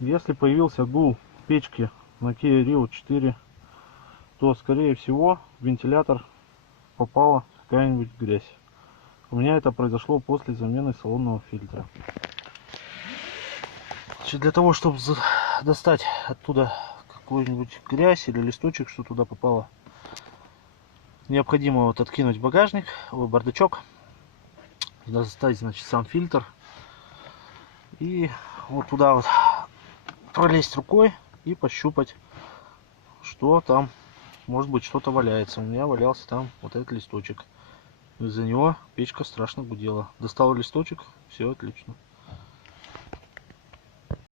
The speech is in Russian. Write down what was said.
Если появился гул в печке на Kia Rio 4, то скорее всего в вентилятор попала какая-нибудь грязь. У меня это произошло после замены салонного фильтра. Значит, для того, чтобы достать оттуда какую-нибудь грязь или листочек, что туда попало, необходимо вот откинуть багажник, бардачок, достать, значит, сам фильтр и вот туда вот пролезть рукой и пощупать, что там, может быть, что-то валяется. У меня валялся там вот этот листочек. Из-за него печка страшно гудела. Достал листочек, все отлично.